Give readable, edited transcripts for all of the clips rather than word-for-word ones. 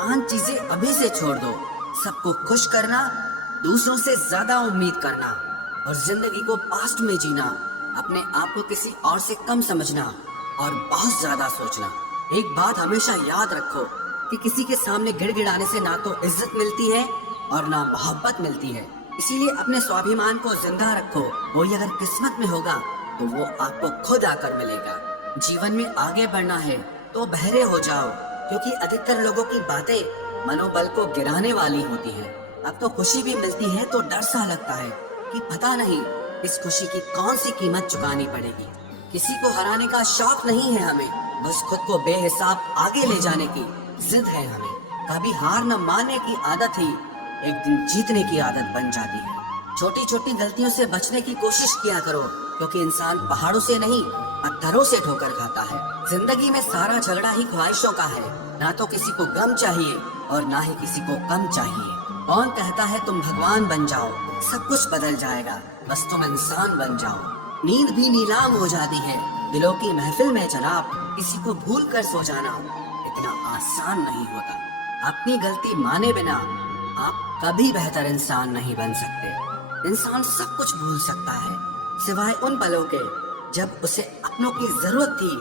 5 चीजें अभी से छोड़ दो। सबको खुश करना, दूसरों से ज्यादा उम्मीद करना और जिंदगी को पास्ट में जीना, अपने आप को किसी और से कम समझना और बहुत ज्यादा सोचना। एक बात हमेशा याद रखो कि किसी के सामने गिड़गिड़ाने से ना तो इज्जत मिलती है और ना मोहब्बत मिलती है। इसीलिए अपने स्वाभिमान को जिंदा रखो। कोई अगर किस्मत में होगा तो वो आपको खुद आकर मिलेगा। जीवन में आगे बढ़ना है तो बहरे हो जाओ, क्योंकि अधिकतर लोगों की बातें मनोबल को गिराने वाली होती है। अब तो खुशी भी मिलती है तो डर सा लगता है कि पता नहीं इस खुशी की कौन सी कीमत चुकानी पड़ेगी। किसी को हराने का शौक नहीं है हमें, बस खुद को बेहिसाब आगे ले जाने की जिद है हमें। कभी हार न मानने की आदत ही एक दिन जीतने की आदत बन जाती है। छोटी छोटी गलतियों से बचने की कोशिश किया करो, क्योंकि इंसान पहाड़ों से नहीं पत्थरों से ठोकर खाता है। जिंदगी में सारा झगड़ा ही ख्वाहिशों का है। ना तो किसी को गम चाहिए और ना ही किसी को कम चाहिए। कौन कहता है तुम भगवान बन जाओ, सब कुछ बदल जाएगा, बस तुम इंसान बन जाओ। नींद भी नीलाम हो जाती है दिलों की महफिल में जनाब। किसी को भूल कर सो जाना इतना आसान नहीं होता। अपनी गलती माने बिना आप कभी बेहतर इंसान नहीं बन सकते। इंसान सब कुछ भूल सकता है सिवाय उन पलों के जब उसे अपनों की जरूरत थी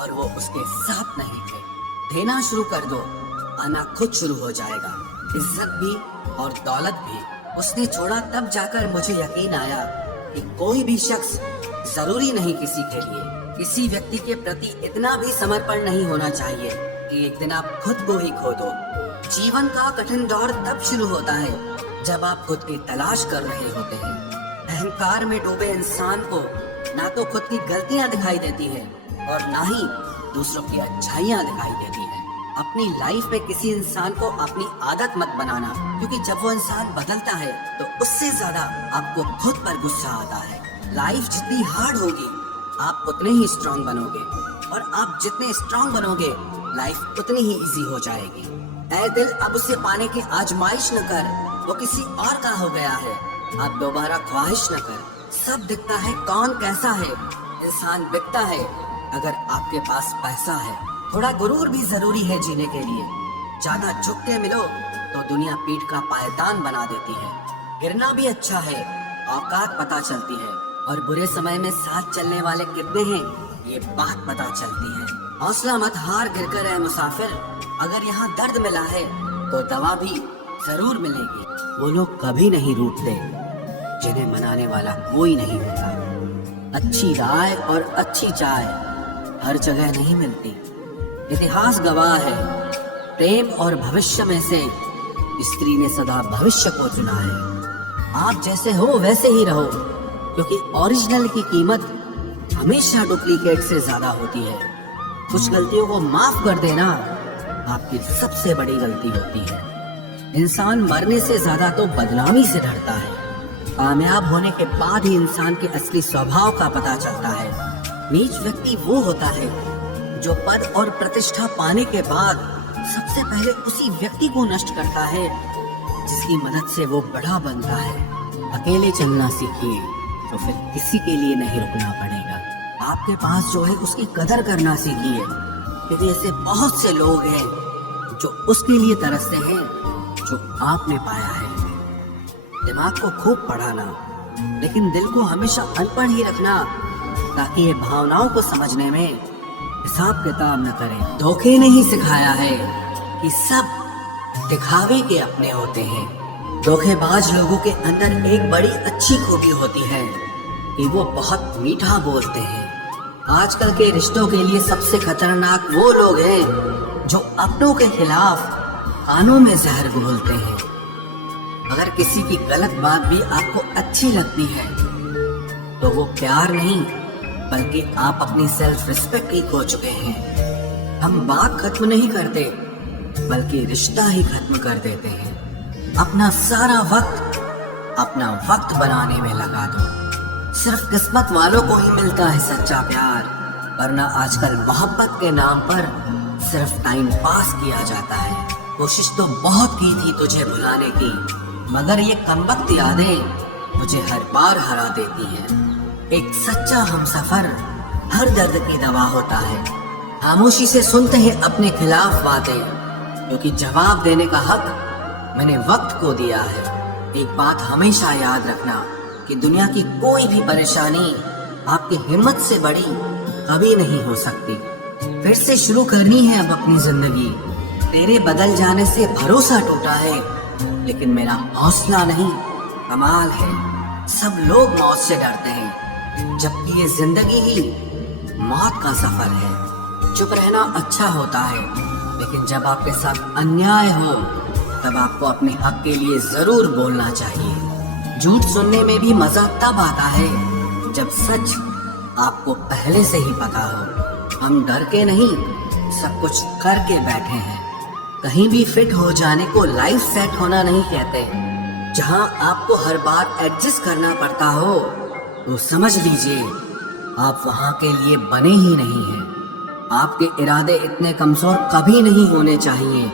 और वो उसके साथ नहीं थे। देना शुरू कर दो, आना खुद शुरू हो जाएगा। इज्जत भी और दौलत भी उसने छोड़ा तब जाकर मुझे यकीन आया कि कोई भी शख्स जरूरी नहीं किसी के लिए। किसी व्यक्ति के प्रति इतना भी समर्पण नहीं होना चाहिए कि एक दिन आप खुद को ही खो दो। जीवन का कठिन दौर तब शुरू होता है जब आप खुद की तलाश कर रहे होते हैं। अहंकार में डूबे इंसान को ना तो खुद की गलतियां दिखाई देती है और ना ही दूसरों की अच्छाइयां दिखाई देती है। अपनी लाइफ में किसी इंसान को अपनी आदत मत बनाना, क्योंकि जब वो इंसान बदलता है तो उससे ज्यादा आपको खुद पर गुस्सा आता है। लाइफ जितनी हार्ड होगी आप उतने ही स्ट्रांग बनोगे, और आप जितने स्ट्रांग बनोगे लाइफ उतनी ही इजी हो जाएगी। ऐ दिल, अब उसे पाने की आजमाइश न कर, वो किसी और का हो गया है, अब दोबारा ख्वाहिश न कर। सब दिखता है कौन कैसा है, इंसान बिकता है अगर आपके पास पैसा है। थोड़ा गुरूर भी जरूरी है जीने के लिए। ज्यादा झुक के मिलो तो दुनिया पीठ का पायदान बना देती है। गिरना भी अच्छा है, औकात पता चलती है, और बुरे समय में साथ चलने वाले कितने हैं ये बात पता चलती है। हौसला मत हार, गिर कर है मुसाफिर। अगर यहाँ दर्द मिला है तो दवा भी जरूर मिलेगी। वो लोग कभी नहीं रूठते जिन्हें मनाने वाला कोई नहीं होता। अच्छी राय और अच्छी चाय हर जगह नहीं मिलती। इतिहास गवाह है, प्रेम और भविष्य में से स्त्री ने सदा भविष्य को चुना है। आप जैसे हो वैसे ही रहो, क्योंकि ओरिजिनल की कीमत हमेशा डुप्लीकेट से ज्यादा होती है। कुछ गलतियों को माफ कर देना आपकी सबसे बड़ी गलती होती है। इंसान मरने से ज्यादा तो बदनामी से डरता है। कामयाब होने के बाद ही इंसान के असली स्वभाव का पता चलता है। नीच व्यक्ति वो होता है जो पद और प्रतिष्ठा पाने के बाद सबसे पहले उसी व्यक्ति को नष्ट करता है जिसकी मदद से वो बड़ा बनता है। अकेले चलना सीखिए तो फिर किसी के लिए नहीं रुकना पड़ेगा। आपके पास जो है उसकी कदर करना सीखिए, क्योंकि ऐसे बहुत से लोग हैं जो उसके लिए तरसते हैं जो आपने पाया है। दिमाग को खूब पढ़ाना, लेकिन दिल को हमेशा अनपढ़ ही रखना, ताकि ये भावनाओं को समझने में हिसाब किताब न करें। धोखे ने ही सिखाया है कि सब दिखावे के अपने होते हैं। धोखेबाज लोगों के अंदर एक बड़ी अच्छी खूबी होती है कि वो बहुत मीठा बोलते हैं। आजकल के रिश्तों के लिए सबसे खतरनाक वो लोग हैं जो अपनों के खिलाफ कानों में जहर घोलते हैं। अगर किसी की गलत बात भी आपको अच्छी लगती है तो वो प्यार नहीं बल्कि आप अपनी सेल्फ रिस्पेक्ट ही खो चुके हैं। हम बात खत्म नहीं करते बल्कि रिश्ता ही खत्म कर देते हैं। अपना सारा वक्त अपना वक्त बनाने में लगा दो। सिर्फ किस्मत वालों को ही मिलता है सच्चा प्यार, वरना आजकल मोहब्बत के नाम पर सिर्फ टाइम पास किया जाता है। कोशिश तो बहुत की थी तुझे भुलाने की, मगर ये कमबख्त यादें मुझे हर बार हरा देती हैं। एक सच्चा हमसफर हर दर्द की दवा होता है। खामोशी से सुनते हैं अपने खिलाफ बातें, क्योंकि जवाब देने का हक मैंने वक्त को दिया है। एक बात हमेशा याद रखना कि दुनिया की कोई भी परेशानी आपकी हिम्मत से बड़ी कभी नहीं हो सकती। फिर से शुरू करनी है अब अपनी जिंदगी। तेरे बदल जाने से भरोसा टूटा है, लेकिन मेरा हौसला नहीं। कमाल है, सब लोग मौत से डरते हैं, जबकि ये जिंदगी ही मौत का सफर है। चुप रहना अच्छा होता है, लेकिन जब आपके साथ अन्याय हो तब आपको अपने हक के लिए जरूर बोलना चाहिए। झूठ सुनने में भी मजा तब आता है जब सच आपको पहले से ही पता हो। हम डर के नहीं, सब कुछ करके बैठे हैं। कहीं भी फिट हो जाने को लाइफ सेट होना नहीं कहते। जहां आपको हर बार एडजस्ट करना पड़ता हो तो समझ लीजिए आप वहां के लिए बने ही नहीं हैं। आपके इरादे इतने कमजोर कभी नहीं होने चाहिए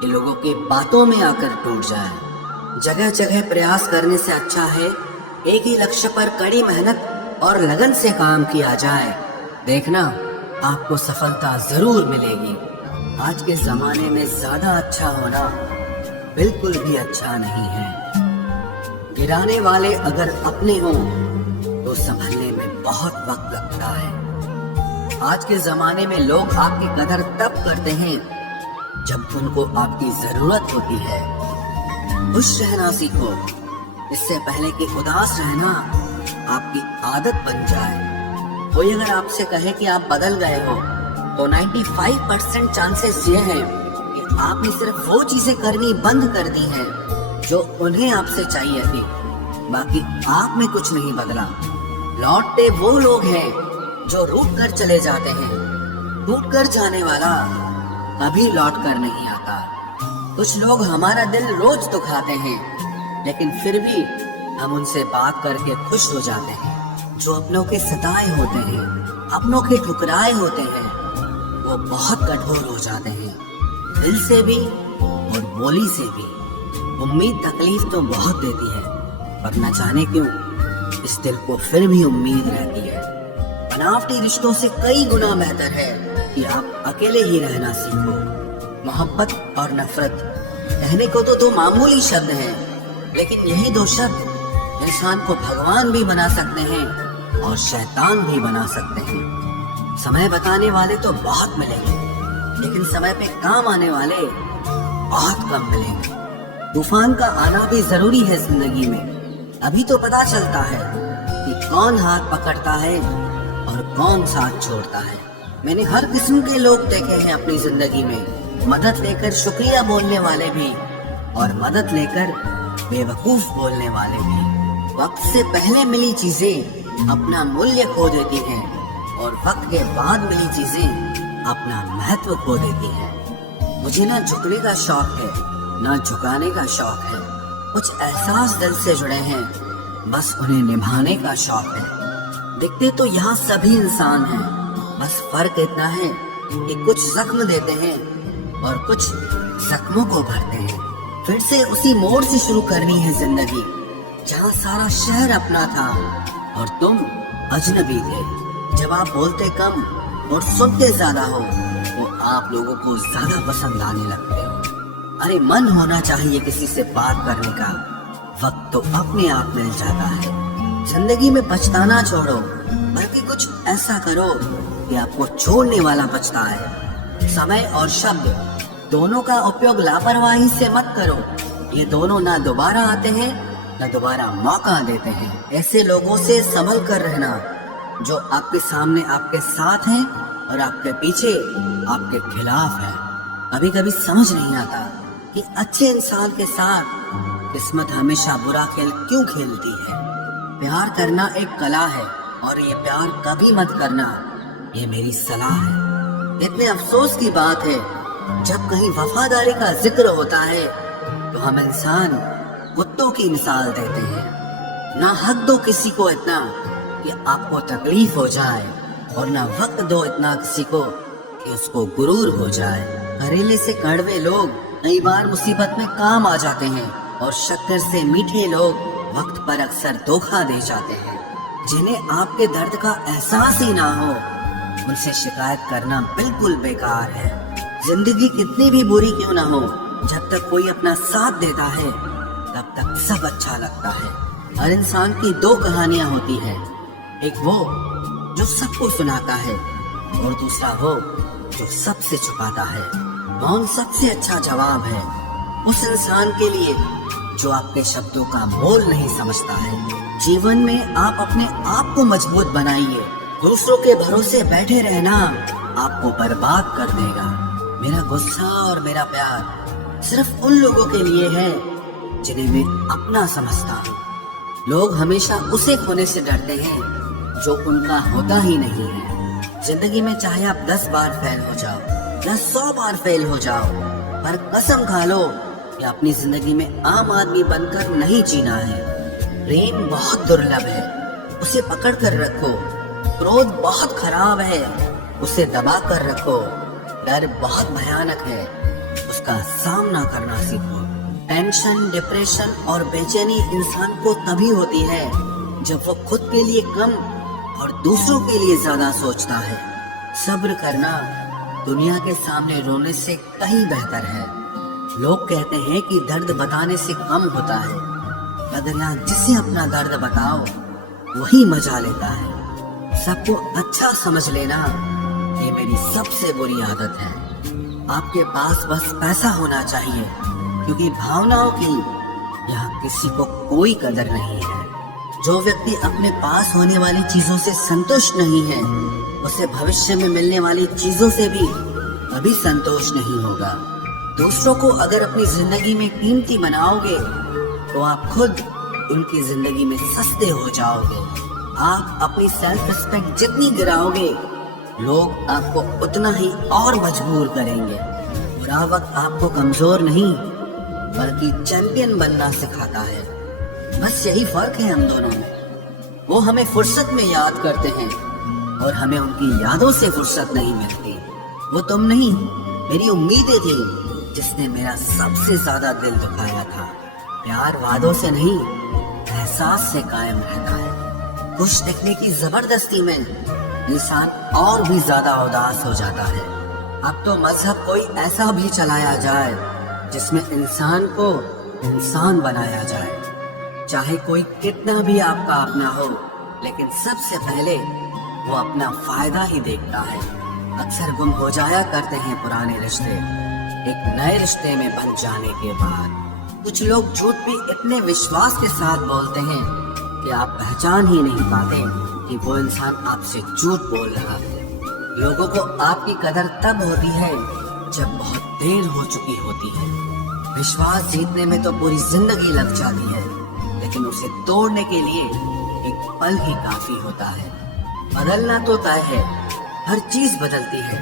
कि लोगों की बातों में आकर टूट जाए। जगह जगह प्रयास करने से अच्छा है एक ही लक्ष्य पर कड़ी मेहनत और लगन से काम किया जाए। देखना आपको सफलता जरूर मिलेगी। आज के जमाने में ज्यादा अच्छा होना बिल्कुल भी अच्छा नहीं है। गिराने वाले अगर अपने हों तो संभलने में बहुत वक्त लगता है। आज के जमाने में लोग आपकी कदर तब करते हैं जब उनको आपकी जरूरत होती है। खुश रहना सीखो, इससे पहले कि उदास रहना आपकी आदत बन जाए। कोई अगर आपसे कहे कि आप बदल गए हो तो 95% चांसेस ये हैं कि आपने सिर्फ वो चीजें करनी बंद कर दी हैं जो उन्हें आपसे चाहिए थी। बाकी आप में कुछ नहीं बदला। लौटते वो लोग हैं जो रूठ कर चले जाते हैं। टूट कर जाने वाला कभी लौट कर नहीं आता। कुछ लोग हमारा दिल रोज दुखाते हैं, लेकिन फिर भी हम उनसे बात करके खुश हो जाते हैं। जो अपनों के सताए होते हैं, अपनों के ठुकराए होते हैं, वो बहुत कठोर हो जाते हैं, दिल से भी और बोली से भी। उम्मीद तकलीफ तो बहुत देती है, पर न जाने क्यों इस दिल को फिर भी उम्मीद रहती है। बनावटी रिश्तों से कई गुना बेहतर है कि आप अकेले ही रहना सीखो। मोहब्बत और नफरत कहने को तो दो मामूली शब्द हैं, लेकिन यही दो शब्द इंसान को भगवान भी बना सकते हैं और शैतान भी बना सकते हैं। समय बताने वाले तो बहुत मिलेंगे, लेकिन समय पे काम आने वाले बहुत कम मिलेंगे। तूफान का आना भी जरूरी है जिंदगी में, अभी तो पता चलता है कि कौन हाथ पकड़ता है और कौन साथ छोड़ता है। मैंने हर किस्म के लोग देखे हैं अपनी जिंदगी में, मदद लेकर शुक्रिया बोलने वाले भी और मदद लेकर बेवकूफ बोलने वाले भी। वक्त से पहले मिली चीजें अपना मूल्य खो देती हैं और वक्त के बाद मिली चीजें अपना महत्व खो देती हैं। मुझे ना झुकने का शौक है, ना झुकाने का शौक है। कुछ एहसास दिल से जुड़े हैं, बस उन्हें निभाने का शौक है। दिखते तो यहाँ सभी इंसान हैं, बस फर्क इतना है कि कुछ जख्म देते हैं और कुछ जख्मों को भरते हैं। फिर से उसी मोड़ से शुरू करनी है जिंदगी, जहाँ सारा शहर अपना था और तुम अजनबी थे। जब आप बोलते कम और सुनते ज्यादा हो तो आप लोगों को ज्यादा पसंद आने लगते हो। अरे मन होना चाहिए किसी से बात करने का, वक्त तो अपने आप मिल जाता है। जिंदगी में पछताना छोड़ो, बल्कि कुछ ऐसा करो कि आपको छोड़ने वाला पछताए। समय और शब्द दोनों का उपयोग लापरवाही से मत करो, ये दोनों ना दोबारा आते हैं ना दोबारा मौका देते हैं। ऐसे लोगों से संभल कर रहना जो आपके सामने आपके साथ हैं और आपके पीछे आपके खिलाफ हैं। कभी कभी समझ नहीं आता कि अच्छे इंसान के साथ किस्मत हमेशा बुरा खेल क्यों खेलती है। प्यार करना एक कला है और ये प्यार कभी मत करना, ये मेरी सलाह है। इतने अफसोस की बात है जब कहीं वफादारी का जिक्र होता है तो हम इंसान कुत्तों की मिसाल देते हैं। ना हक दो किसी को इतना कि आपको तकलीफ हो जाए, और ना वक्त दो इतना किसी को कि उसको गुरूर हो जाए। करेले से कड़वे लोग कई बार मुसीबत में काम आ जाते हैं, और शक्कर से मीठे लोग वक्त पर अक्सर धोखा दे जाते हैं। जिन्हें आपके दर्द का एहसास ही ना हो, उनसे शिकायत करना बिल्कुल बेकार है। जिंदगी कितनी भी बुरी क्यों ना हो, जब तक कोई अपना साथ देता है तब तक सब अच्छा लगता है। हर इंसान की दो कहानियां होती है, एक वो जो सबको सुनाता है और दूसरा वो जो सबसे छुपाता है। मौन सबसे अच्छा जवाब है उस इंसान के लिए जो आपके शब्दों का मोल नहीं समझता है। जीवन में आप अपने आप को मजबूत बनाइए। दूसरों के भरोसे बैठे रहना आपको बर्बाद कर देगा। मेरा गुस्सा और मेरा प्यार सिर्फ उन लोगों के लिए है जिन्हें मैं अपना समझता हूँ। लोग हमेशा उसे खोने से डरते हैं जो उनका होता ही नहीं है। जिंदगी में चाहे आप 10 बार फेल हो जाओ या 100 बार फेल हो जाओ, पर कसम खा लो कि अपनी जिंदगी में आम आदमी बनकर नहीं जीना है। प्रेम बहुत दुर्लभ है, उसे पकड़ कर रखो। क्रोध बहुत खराब है, उसे दबा कर रखो। डर बहुत भयानक है, उसका सामना करना सीखो। टेंशन, डिप्रेशन और बेचैनी इंसान को तभी होती है जब वो खुद के लिए कम और दूसरों के लिए ज्यादा सोचता है। सब्र करना दुनिया के सामने रोने से कहीं बेहतर है। लोग कहते हैं कि दर्द बताने से कम होता है, मगर यहाँ जिसे अपना दर्द बताओ वही मजा लेता है। सबको अच्छा समझ लेना ये मेरी सबसे बुरी आदत है। आपके पास बस पैसा होना चाहिए, क्योंकि भावनाओं की यहाँ किसी को कोई कदर नहीं है। जो व्यक्ति अपने पास होने वाली चीजों से संतुष्ट नहीं है, उसे भविष्य में मिलने वाली चीजों से भी कभी संतोष नहीं होगा। दूसरों को अगर अपनी जिंदगी में कीमती बनाओगे तो आप खुद उनकी जिंदगी में सस्ते हो जाओगे। आप अपनी सेल्फ रिस्पेक्ट जितनी गिराओगे, लोग आपको उतना ही और मजबूर करेंगे। बुरा वक्त आपको कमजोर नहीं बल्कि चैंपियन बनना सिखाता है। बस यही फर्क है हम दोनों में। वो हमें फुर्सत में याद करते हैं और हमें उनकी यादों से फुर्सत नहीं मिलती। वो तुम नहीं, मेरी उम्मीदें थी जिसने मेरा सबसे ज्यादा दिल दुखाया था। प्यार वादों से नहीं, एहसास से कायम रहता है। खुश दिखने की जबरदस्ती में इंसान और भी ज्यादा उदास हो जाता है। अब तो मजहब कोई ऐसा भी चलाया जाए जिसमें इंसान को इंसान बनाया जाए। चाहे कोई कितना भी आपका अपना हो, लेकिन सबसे पहले वो अपना फायदा ही देखता है। अक्सर गुम हो जाया करते हैं पुराने रिश्ते एक नए रिश्ते में बन जाने के बाद। कुछ लोग झूठ भी इतने विश्वास के साथ बोलते हैं कि आप पहचान ही नहीं पाते कि वो इंसान आपसे झूठ बोल रहा है। लोगों को आपकी कदर तब होती है जब बहुत देर हो चुकी होती है। विश्वास जीतने में तो पूरी जिंदगी लग जाती है, लेकिन उसे तोड़ने के लिए एक पल ही काफी होता है। बदलना तो तय है, हर चीज बदलती है।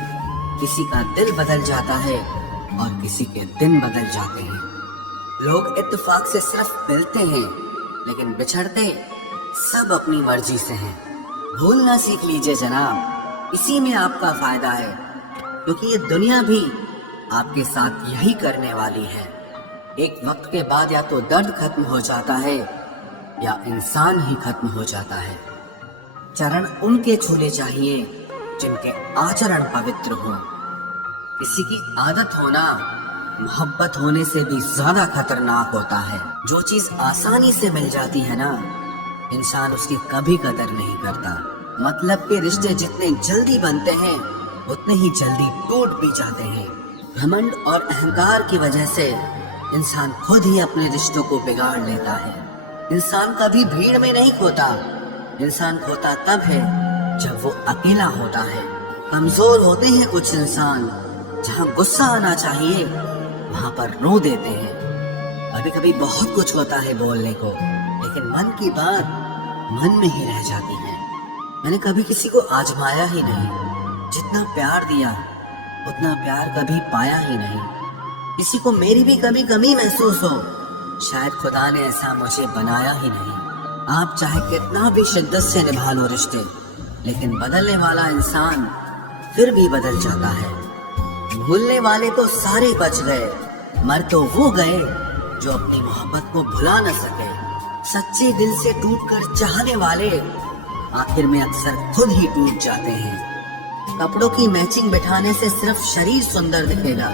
किसी का दिल बदल जाता है और किसी के दिन बदल जाते हैं। लोग इत्तेफाक से सिर्फ मिलते हैं, लेकिन बिछड़ते सब अपनी मर्जी से हैं। भूलना सीख लीजिए जनाब, इसी में आपका फायदा है, क्योंकि ये दुनिया भी आपके साथ यही करने वाली है। एक वक्त के बाद या तो दर्द खत्म हो जाता है या इंसान ही खत्म हो जाता है। चरण उनके छूने चाहिए जिनके आचरण पवित्र हो। किसी की आदत होना मोहब्बत होने से भी ज्यादा खतरनाक होता है। जो चीज आसानी से मिल जाती है ना, इंसान उसकी कभी कदर नहीं करता। मतलब के रिश्ते जितने जल्दी बनते हैं उतने ही जल्दी टूट भी जाते हैं। घमंड और अहंकार की वजह से इंसान खुद ही अपने रिश्तों को बिगाड़ लेता है। इंसान कभी भीड़ में नहीं खोता, इंसान खोता तब है जब वो अकेला होता है। कमजोर होते हैं कुछ इंसान, जहाँ गुस्सा आना चाहिए वहाँ पर रो देते हैं। कभी कभी बहुत कुछ होता है बोलने को, लेकिन मन की बात मन में ही रह जाती है। मैंने कभी किसी को आजमाया ही नहीं। जितना प्यार दिया उतना प्यार कभी पाया ही नहीं। किसी को मेरी भी कभी कमी महसूस हो, शायद खुदा ने ऐसा मुझे बनाया ही नहीं। आप चाहे कितना भी शिद्दत से निभा लो रिश्ते, लेकिन बदलने वाला इंसान फिर भी बदल जाता है। भूलने वाले तो सारे बच गए, मर तो वो गए जो अपनी मोहब्बत को भुला न सके। सच्चे दिल से टूटकर चाहने वाले आखिर में अक्सर खुद ही टूट जाते हैं। कपड़ों की मैचिंग बिठाने से सिर्फ शरीर सुंदर दिखेगा,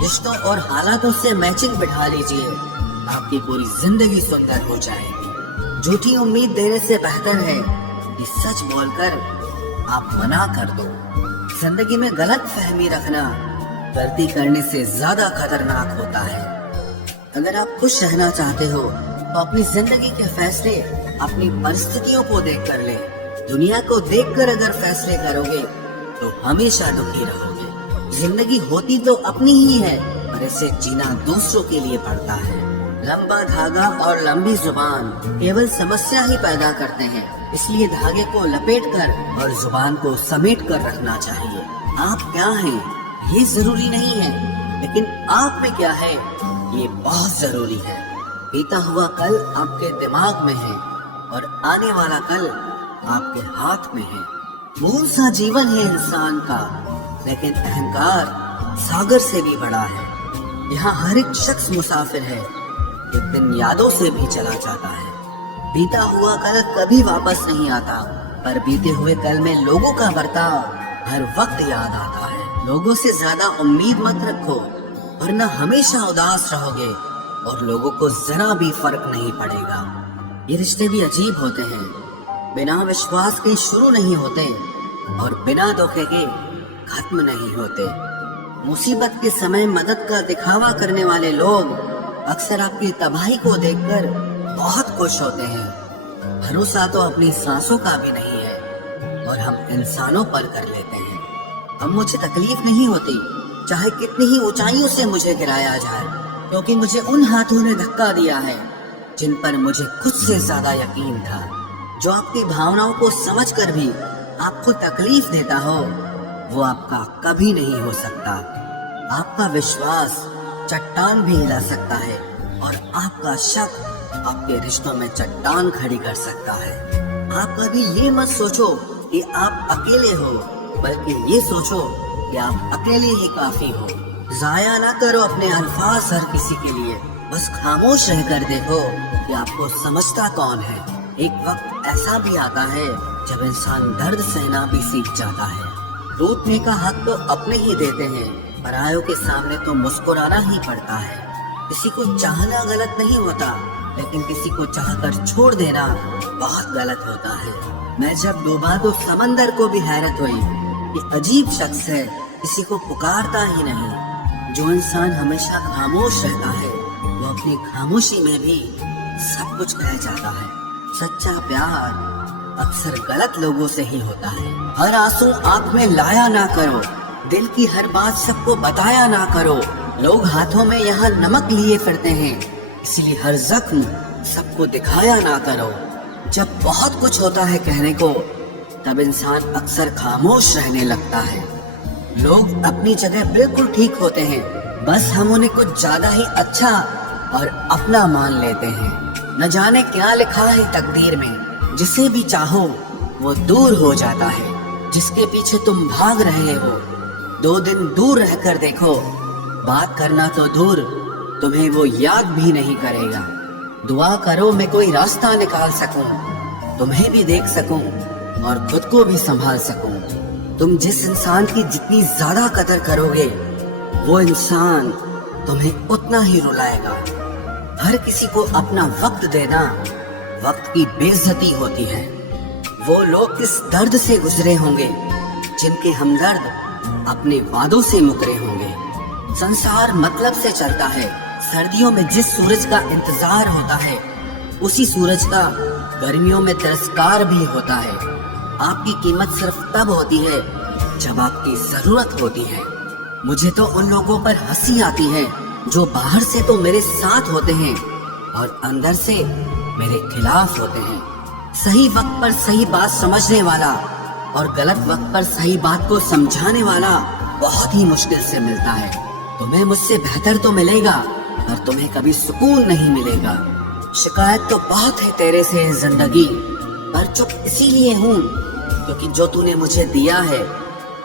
रिश्तों और हालातों से मैचिंग बिठा लीजिए, आपकी पूरी जिंदगी सुंदर हो जाएगी। झूठी उम्मीद देने से बेहतर है कि सच बोलकर आप मना कर दो। जिंदगी में गलत फहमी रखना गलती करने से ज्यादा खतरनाक होता है। अगर आप खुश रहना चाहते हो तो अपनी जिंदगी के फैसले अपनी परिस्थितियों को देख कर ले। दुनिया को देखकर अगर फैसले करोगे तो हमेशा दुखी रहोगे। जिंदगी होती तो अपनी ही है, पर इसे जीना दूसरों के लिए पड़ता है। लंबा धागा और लंबी जुबान केवल समस्या ही पैदा करते हैं, इसलिए धागे को लपेट कर और जुबान को समेट कर रखना चाहिए। आप क्या हैं ये जरूरी नहीं है, लेकिन आप में क्या है ये बहुत जरूरी है। बीता हुआ कल आपके दिमाग में है और आने वाला कल आपके हाथ में है। मूल सा जीवन है इंसान का, लेकिन अहंकार सागर से भी बड़ा है। यहाँ हर एक शख्स मुसाफिर है, एक दिन यादों से भी चला जाता है। बीता हुआ कल कभी वापस नहीं आता, पर बीते हुए कल में लोगों का बर्ताव हर वक्त याद आता है। लोगों से ज्यादा उम्मीद मत रखो, वरना हमेशा उदास रहोगे और लोगों को जरा भी फर्क नहीं पड़ेगा। ये रिश्ते भी अजीब होते हैं, बिना विश्वास के शुरू नहीं होते और बिना धोखे के खत्म नहीं होते। मुसीबत के समय मदद का दिखावा करने वाले लोग अक्सर आपकी तबाही को देखकर बहुत खुश होते हैं। भरोसा तो अपनी सांसों का भी नहीं है और हम इंसानों पर कर लेते हैं। अब मुझे तकलीफ नहीं होती चाहे कितनी ही ऊंचाइयों से मुझे गिराया जाए, क्योंकि मुझे उन हाथों ने धक्का दिया है जिन पर मुझे खुद से ज्यादा यकीन था। जो आपकी भावनाओं को समझकर भी आपको तकलीफ देता हो, वो आपका कभी नहीं हो सकता। आपका विश्वास चट्टान भी हिला सकता है और आपका शक आपके रिश्तों में चट्टान खड़ी कर सकता है। आप कभी ये मत सोचो कि आप अकेले हो, बल्कि ये सोचो कि आप अकेले ही काफी हो। जाया ना करो अपने अल्फाज हर किसी के लिए, बस खामोश रहकर देखो कि आपको समझता कौन है। एक वक्त ऐसा भी आता है जब इंसान दर्द सहना भी सीख जाता है। टूटने का हक तो अपने ही देते हैं, परायों के सामने तो मुस्कुराना ही पड़ता है। किसी को चाहना गलत नहीं होता, लेकिन किसी को चाहकर छोड़ देना बहुत गलत होता है। मैं जब डूबा तो समंदर को भी हैरत हुई कि अजीब शख्स है, किसी को पुकारता ही नहीं। जो इंसान हमेशा खामोश रहता है, वो अपनी खामोशी में भी सब कुछ कह जाता है। सच्चा प्यार अक्सर गलत लोगों से ही होता है। हर आंसू आंख में लाया ना करो, दिल की हर बात सबको बताया ना करो। लोग हाथों में यहाँ नमक लिए फिरते हैं, इसलिए हर जख्म सबको दिखाया ना करो। जब बहुत कुछ होता है कहने को, तब इंसान अक्सर खामोश रहने लगता है। लोग अपनी जगह बिल्कुल ठीक होते हैं, बस हम उन्हें कुछ ज्यादा ही अच्छा और अपना मान लेते हैं। न जाने क्या लिखा है तकदीर में, जिसे भी चाहो वो दूर हो जाता है। जिसके पीछे तुम भाग रहे हो, 2 दिन दूर रहकर देखो, बात करना तो दूर, तुम्हें वो याद भी नहीं करेगा। दुआ करो मैं कोई रास्ता निकाल सकूं, तुम्हें भी देख सकूं और खुद को भी संभाल सकूं। तुम जिस इंसान की जितनी ज्यादा कदर करोगे, वो इंसान तुम्हें उतना ही रुलाएगा। हर किसी को अपना वक्त देना वक्त की बेइज्जती होती है। वो लोग किस दर्द से गुजरे होंगे जिनके हमदर्द अपने वादों से मुकरे होंगे। संसार मतलब से चलता है। सर्दियों में जिस सूरज का इंतजार होता है, उसी सूरज का गर्मियों में तिरस्कार भी होता है। आपकी कीमत सिर्फ तब होती है जब आपकी जरूरत होती है। मुझे तो उन लोगों पर हंसी आती है जो बाहर से तो मेरे साथ होते हैं और अंदर से मेरे खिलाफ होते हैं। सही वक्त पर सही बात समझने वाला और गलत वक्त पर सही बात को समझाने वाला बहुत ही मुश्किल से मिलता है। तुम्हें मुझसे बेहतर तो मिलेगा, पर तुम्हें कभी सुकून नहीं मिलेगा। शिकायत तो बहुत है तेरे से जिंदगी, पर चुप इसीलिए हूँ क्योंकि जो तूने मुझे दिया है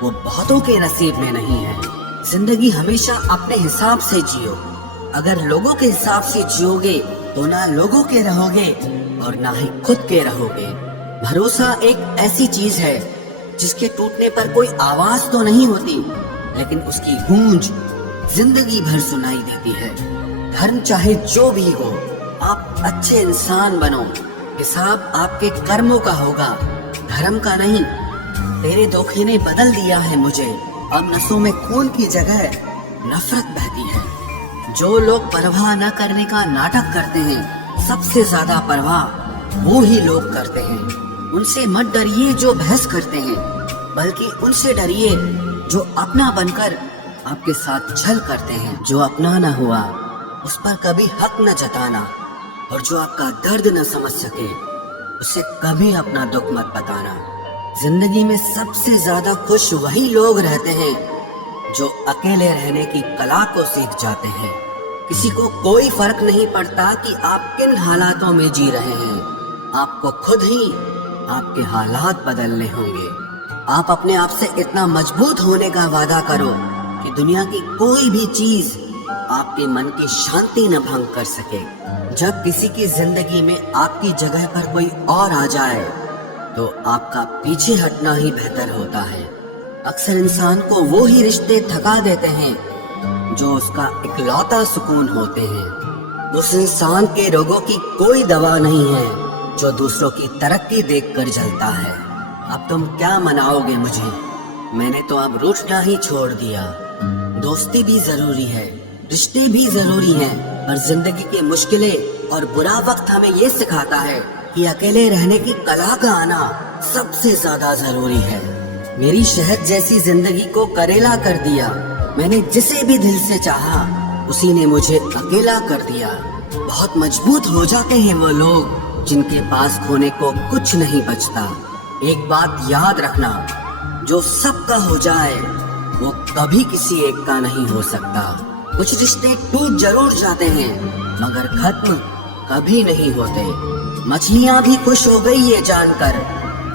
वो बहुतों के नसीब में नहीं है। जिंदगी हमेशा अपने हिसाब से जियो। अगर लोगों के हिसाब से जियोगे तो ना लोगों के रहोगे और ना ही खुद के रहोगे। भरोसा एक ऐसी चीज है جس کے ٹوٹنے پر کوئی آواز تو نہیں ہوتی لیکن اس کی گونج زندگی بھر سنائی دیتی ہے۔ دھرم چاہے جو بھی ہو، آپ اچھے انسان بنو، حساب آپ کے کرموں کا ہوگا، دھرم کا نہیں۔ تیرے دھوکے نے بدل دیا ہے مجھے، اب نسوں میں خون کی جگہ نفرت بہتی ہے۔ جو لوگ پرواہ نہ کرنے کا ناٹک کرتے ہیں، سب سے زیادہ پرواہ وہی لوگ کرتے ہیں۔ ان سے مت ڈریے جو بحث کرتے ہیں، بلکہ ان سے ڈریے جو اپنا بن کر آپ کے ساتھ چھل کرتے ہیں۔ جو اپنا نہ ہوا اس پر کبھی حق نہ جتانا، اور جو آپ کا درد نہ سمجھ سکے اسے کبھی اپنا دکھ مت بتانا۔ زندگی میں سب سے زیادہ خوش وہی لوگ رہتے ہیں جو اکیلے رہنے کی کلا کو سیکھ جاتے ہیں۔ کسی کو کوئی فرق نہیں پڑتا کہ آپ کن حالاتوں میں جی رہے ہیں، آپ کو خود ہی آپ کے حالات بدلنے ہوں گے۔ آپ اپنے آپ سے اتنا مضبوط ہونے کا وعدہ کرو کہ دنیا کی کوئی بھی چیز آپ کے من کی شانتی نہ بھنگ کر سکے۔ جب کسی کی زندگی میں آپ کی جگہ پر کوئی اور آ جائے تو آپ کا پیچھے ہٹنا ہی بہتر ہوتا ہے۔ اکثر انسان کو وہی رشتے تھکا دیتے ہیں جو اس کا اکلوتا سکون ہوتے ہیں۔ اس انسان کے روگوں کی کوئی دوا نہیں ہے جو دوسروں کی ترقی دیکھ کر جلتا ہے۔ اب تم کیا مناؤ گے مجھے؟ میں نے تو اب روٹھنا ہی چھوڑ دیا۔ دوستی بھی ضروری ہے، رشتے بھی ضروری ہیں، پر زندگی کی مشکلیں اور برا وقت ہمیں یہ سکھاتا ہے کہ اکیلے رہنے کی کلا کا آنا سب سے زیادہ ضروری ہے۔ میری شہد جیسی زندگی کو کریلا کر دیا، میں نے جسے بھی دل سے چاہا اسی نے مجھے اکیلا کر دیا۔ بہت مضبوط ہو جاتے ہیں وہ لوگ جن کے پاس کھونے کو کچھ نہیں بچتا۔ ایک بات یاد رکھنا، جو سب کا ہو جائے وہ کبھی کسی ایک کا نہیں ہو سکتا۔ کچھ رشتے ٹوٹ ضرور جاتے ہیں مگر ختم کبھی نہیں ہوتے۔ مچھلیاں بھی خوش ہو گئی یہ جان کر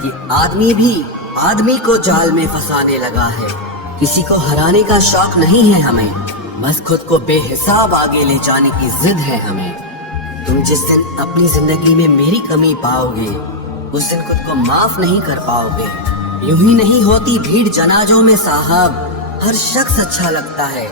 کہ آدمی بھی آدمی کو جال میں پھنسانے لگا ہے۔ کسی کو ہرانے کا شوق نہیں ہے ہمیں، بس خود کو بے حساب آگے لے جانے کی ضد ہے ہمیں۔ تم جس دن اپنی زندگی میں میری کمی پاؤ گے اس دن خود کو معاف نہیں کر پاؤ گے۔ یوں ہی نہیں ہوتی بھیڑ جنازوں میں صاحب، ہر شخص اچھا لگتا ہے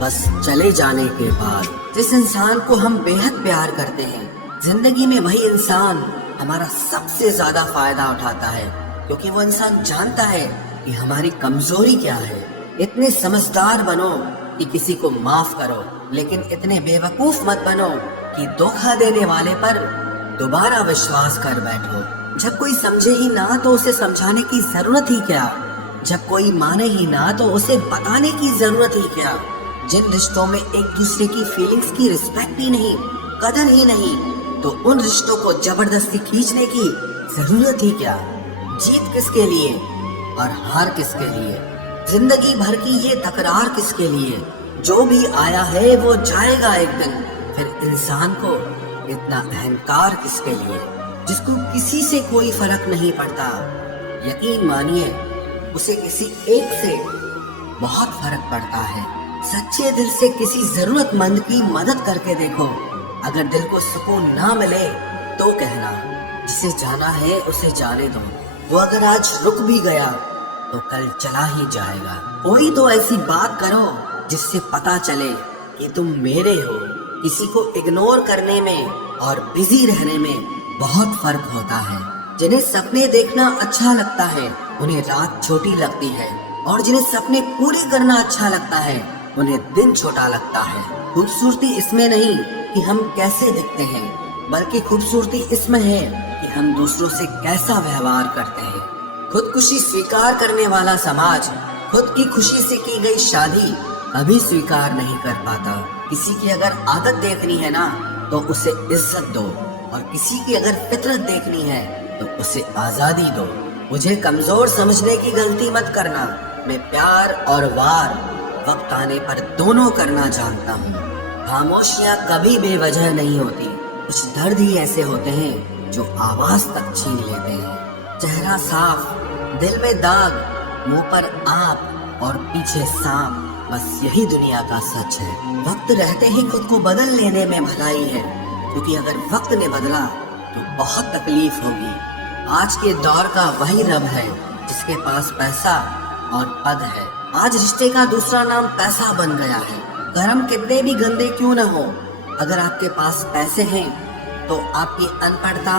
بس چلے جانے کے بعد۔ جس انسان کو ہم بے حد پیار کرتے ہیں، زندگی میں وہی انسان ہمارا سب سے زیادہ فائدہ اٹھاتا ہے، کیونکہ وہ انسان جانتا ہے کہ ہماری کمزوری کیا ہے۔ اتنے سمجھدار بنو کہ کسی کو معاف کرو، لیکن اتنے بے وقوف مت بنو کہ دھوکہ دینے والے پر دوبارہ وشواس کر بیٹھو۔ جب کوئی سمجھے ہی نہ تو اسے سمجھانے کی ضرورت ہی کیا؟ جب کوئی مانے ہی نہ تو اسے بتانے کی ضرورت ہی کیا؟ جن رشتوں میں ایک دوسرے کی فیلنگز کی رسپیکٹ ہی نہیں، قدر ہی نہیں، تو ان رشتوں کو زبردستی کھینچنے کی ضرورت ہی کیا؟ جیت کس کے لیے اور ہار کس کے لیے؟ زندگی بھر کی یہ تکرار کس کے لیے؟ جو بھی آیا ہے وہ جائے گا ایک دن، پھر انسان کو اتنا اہنکار کس کے لیے؟ جس کو کسی سے کوئی فرق نہیں پڑتا، یقین مانیے اسے کسی ایک سے بہت فرق پڑتا ہے۔ سچے دل سے کسی ضرورت مند کی مدد کر کے دیکھو، اگر دل کو سکون نہ ملے تو کہنا، جسے جانا ہے اسے جانے دو، وہ اگر آج رک بھی گیا تو کل چلا ہی جائے گا۔ کوئی تو ایسی بات کرو جس سے پتا چلے کہ تم میرے ہو۔ کسی کو اگنور کرنے میں اور بزی رہنے میں بہت فرق ہوتا ہے۔ جنہیں سپنے دیکھنا اچھا لگتا ہے انہیں رات چھوٹی لگتی ہے، اور جنہیں سپنے پورے کرنا اچھا لگتا ہے انہیں دن چھوٹا لگتا ہے۔ خوبصورتی اس میں نہیں کہ ہم کیسے دکھتے ہیں، بلکہ خوبصورتی اس میں ہے کہ ہم دوسروں سے کیسا ویوہار کرتے ہیں۔ خودکشی سویکار کرنے والا سماج خود کی خوشی سے کی گئی شادی کبھی سویکار نہیں کر پاتا۔ کسی کی اگر عادت دیکھنی ہے نا تو اسے عزت دو، اور کسی کی اگر فطرت دیکھنی ہے تو اسے آزادی دو۔ مجھے کمزور سمجھنے کی غلطی مت کرنا، میں پیار اور وار وقت آنے پر دونوں کرنا جانتا ہوں۔ خاموشیاں کبھی بے وجہ نہیں ہوتی، کچھ درد ہی ایسے ہوتے ہیں جو آواز تک چھین لیتے ہیں۔ چہرہ صاف، دل میں داغ، منہ پر آنپ اور پیچھے سانپ، بس یہی دنیا کا سچ ہے۔ وقت رہتے ہی خود کو بدل لینے میں بھلائی ہے، کیونکہ اگر وقت نے بدلا تو بہت تکلیف ہوگی۔ آج کے دور کا وہی رب ہے जिसके पास पैसा और पद है। आज रिश्ते का दूसरा नाम पैसा बन गया है। कर्म कितने भी गंदे क्यों न हो, अगर आपके पास पैसे हैं तो आपकी अनपढ़ता,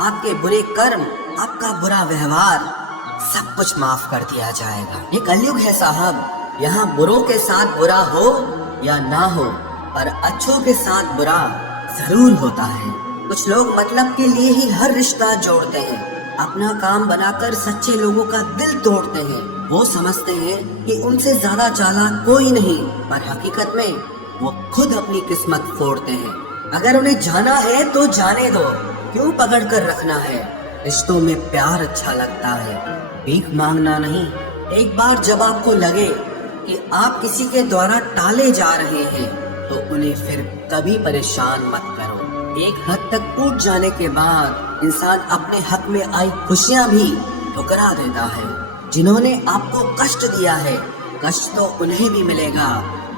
आपके बुरे कर्म, आपका बुरा व्यवहार सब कुछ माफ कर दिया जाएगा। ये कलयुग है साहब, यहाँ बुरों के साथ बुरा हो या ना हो, पर अच्छों के साथ बुरा जरूर होता है। कुछ लोग मतलब के लिए ही हर रिश्ता जोड़ते हैं, अपना काम बनाकर सच्चे लोगों का दिल तोड़ते हैं। वो समझते हैं कि उनसे ज्यादा चालाक कोई नहीं, पर हकीकत में वो खुद अपनी किस्मत फोड़ते हैं। अगर उन्हें जाना है तो जाने दो, क्यों पकड़ कर रखना है। रिश्तों में प्यार अच्छा लगता है, भीख मांगना नहीं। एक बार जब आपको लगे कि आप किसी के द्वारा टाले जा रहे हैं तो उन्हें फिर कभी परेशान मत करो। एक हद तक टूट जाने के बाद इंसान अपने हक में आई खुशियां भी ठुकरा देता है। जिन्होंने आपको कष्ट दिया है, कष्ट तो उन्हें भी मिलेगा,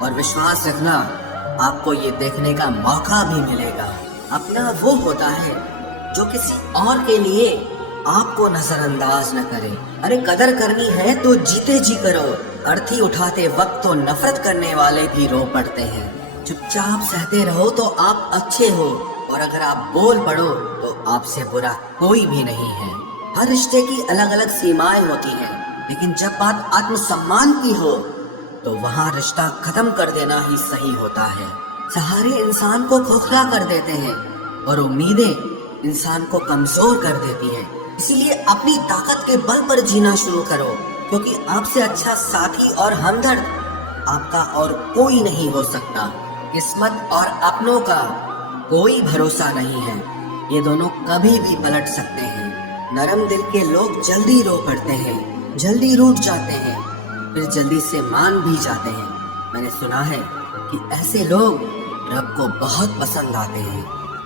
और विश्वास रखना आपको ये देखने का मौका भी मिलेगा। अपना वो होता है जो किसी और के लिए आपको नजरअंदाज न करे। अरे कदर करनी है तो जीते जी करो। अर्थी उठाते वक्त तो नफरत करने वाले भी रो पड़ते हैं। चुपचाप सहते रहो तो आप अच्छे हो, और अगर आप बोल पड़ो तो आपसे बुरा कोई भी नहीं है। हर रिश्ते की अलग अलग सीमाएं होती हैं, लेकिन जब बात आत्मसम्मान की हो तो वहाँ रिश्ता खत्म कर देना ही सही होता है। सहारे इंसान को खोखला कर देते हैं और उम्मीदें इंसान को कमजोर कर देती हैं। इसीलिए अपनी ताकत के बल पर जीना शुरू करो, क्योंकि आपसे अच्छा साथी और हमदर्द आपका और कोई नहीं हो सकता। किस्मत और अपनों का कोई भरोसा नहीं है, ये दोनों कभी भी पलट सकते हैं। नरम दिल के लोग जल्दी रो पड़ते हैं, जल्दी रूठ जाते हैं, फिर जल्दी से मान भी जाते हैं। मैंने सुना है कि ऐसे लोग रब को बहुत पसंद आते हैं।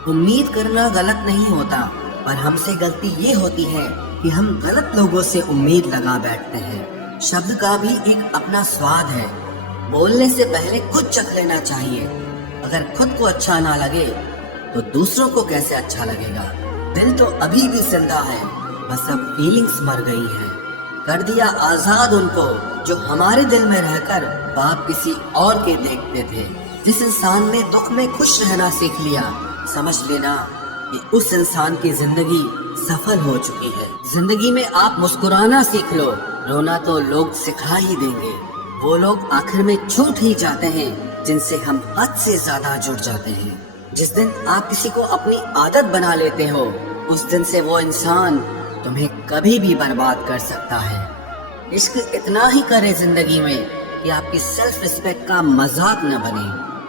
उम्मीद करना गलत नहीं होता, पर हमसे गलती ये होती है कि हम गलत लोगों से उम्मीद लगा बैठते हैं। शब्द का भी एक अपना स्वाद है, बोलने से पहले खुद चख लेना चाहिए। अगर खुद को अच्छा ना लगे तो दूसरों को कैसे अच्छा लगेगा। दिल तो अभी भी जिंदा है, बस अब फीलिंग्स मर गई हैं। कर दिया आजाद उनको जो हमारे दिल में रहकर बाप किसी और के देखते थे। जिस इंसान ने दुख में खुश रहना सीख लिया, समझ लेना कि उस इंसान की जिंदगी सफल हो चुकी है। जिंदगी में आप मुस्कुराना सीख लो, रोना तो लोग सिखा ही देंगे। वो लोग आखिर में छूट ही जाते हैं जिनसे हम हद से ज्यादा जुड़ जाते हैं। जिस दिन आप किसी को अपनी आदत बना लेते हो, उस दिन से वो इंसान तुम्हें कभी भी बर्बाद कर सकता है। इश्क इतना ही करे जिंदगी में कि आपकी सेल्फ रिस्पेक्ट का मजाक न बने।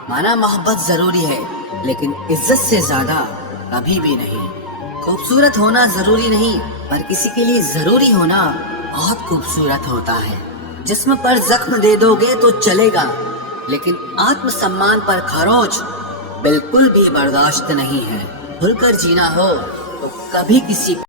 माना मोहब्बत जरूरी है, लेकिन इज्जत से ज्यादा कभी भी नहीं। खूबसूरत होना जरूरी नहीं, पर किसी के लिए जरूरी होना बहुत खूबसूरत होता है। जिस्म पर जख्म दे दोगे तो चलेगा, लेकिन आत्मसम्मान पर खरोच बिल्कुल भी बर्दाश्त नहीं है। भूलकर जीना हो तो कभी किसी